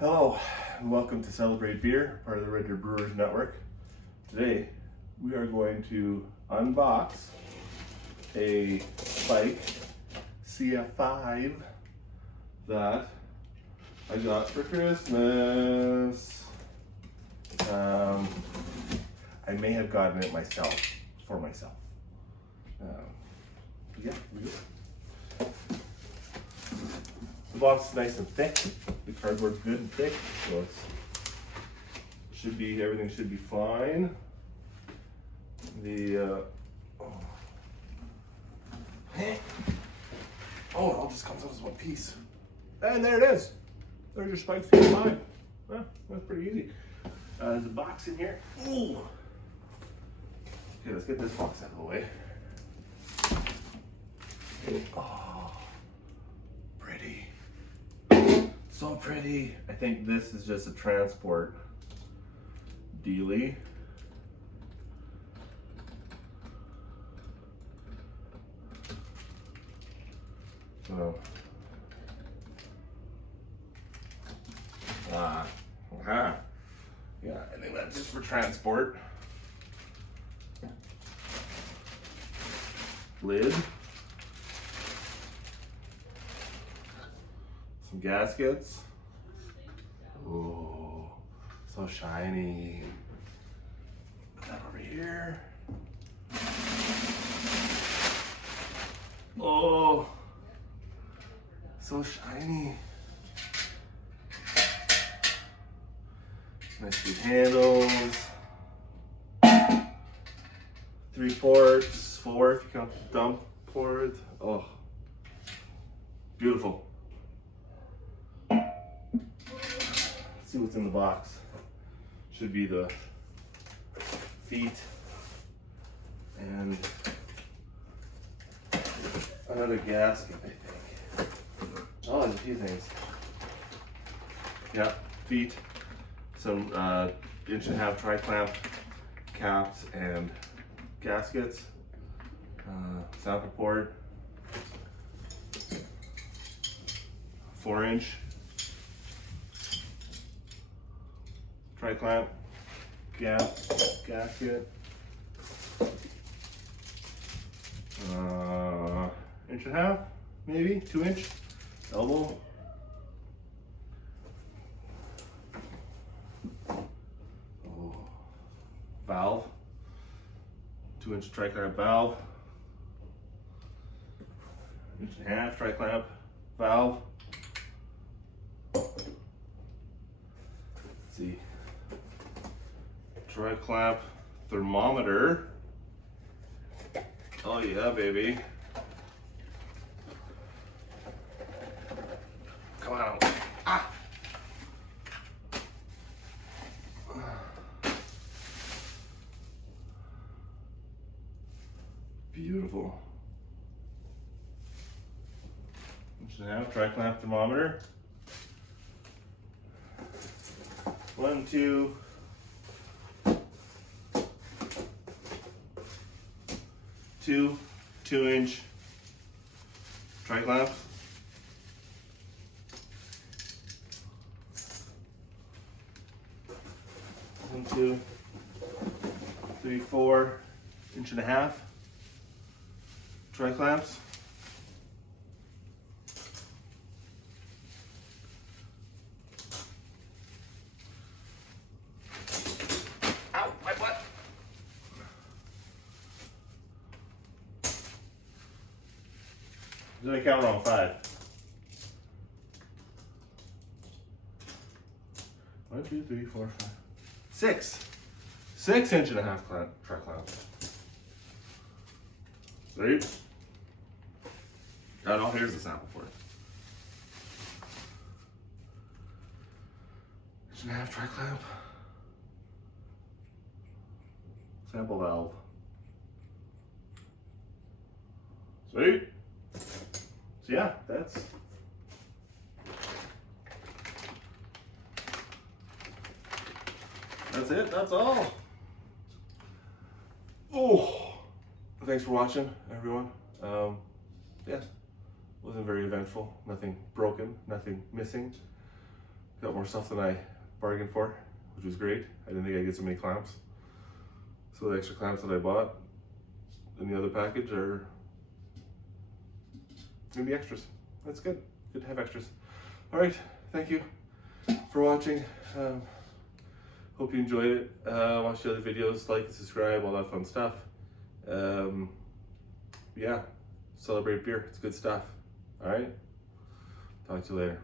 Hello, and welcome to Celebrate Beer, part of the Red Deer Brewers Network. Today, we are going to unbox a Spike CF5 that I got for Christmas. I may have gotten it myself, for myself. Yeah, here we go. The box is nice and thick. The cardboard's good and thick, so everything should be fine. It all just comes out as one piece. And there it is. There's your Spike CF5. Well, that's pretty easy. There's a box in here. Ooh. Okay, let's get this box out of the way. Oh, pretty. So pretty. I think this is just a transport dealie. So, yeah, I think that's just for transport. Lid. Some gaskets. Oh, so shiny. Put that over here. Oh, so shiny. Nice big handles. 3 ports, 4 if you count the dump port. Oh, beautiful. Let's see what's in the box. Should be the feet and another gasket, I think. Oh, there's a few things. Yeah, feet, some 1.5" tri-clamp caps and gaskets, sample port, 4" tri-clamp gasket, 1.5", maybe 2" elbow. Oh, valve, 2" tri-clamp valve, 1.5" tri-clamp valve. Let's see, tri-clamp thermometer. Oh yeah, baby. Come on. Ah. Beautiful. 1.5" tri-clamp thermometer. 1, 2. 2" tri-clamps. 1, 2, 3, 4" 1.5" tri-clamps. Ow, my butt. Did I count wrong? 5. 1, 2, 3, 4, 5. 6. 6" 1.5" tri-clamps. 3. Oh no, here's the sample for it. 1.5" tri-clamp. Sample valve. Sweet. So yeah, that's it. That's all. Oh, thanks for watching, everyone. Yeah, wasn't very eventful. Nothing broken. Nothing missing. Got more stuff than I bargained for, which was great. I didn't think I'd get so many clamps. So the extra clamps that I bought in the other package are gonna be extras. That's good. Good to have extras. All right, thank you for watching. Hope you enjoyed it. Watch the other videos, like and subscribe, all that fun stuff. Yeah, celebrate beer. It's good stuff. All right, talk to you later.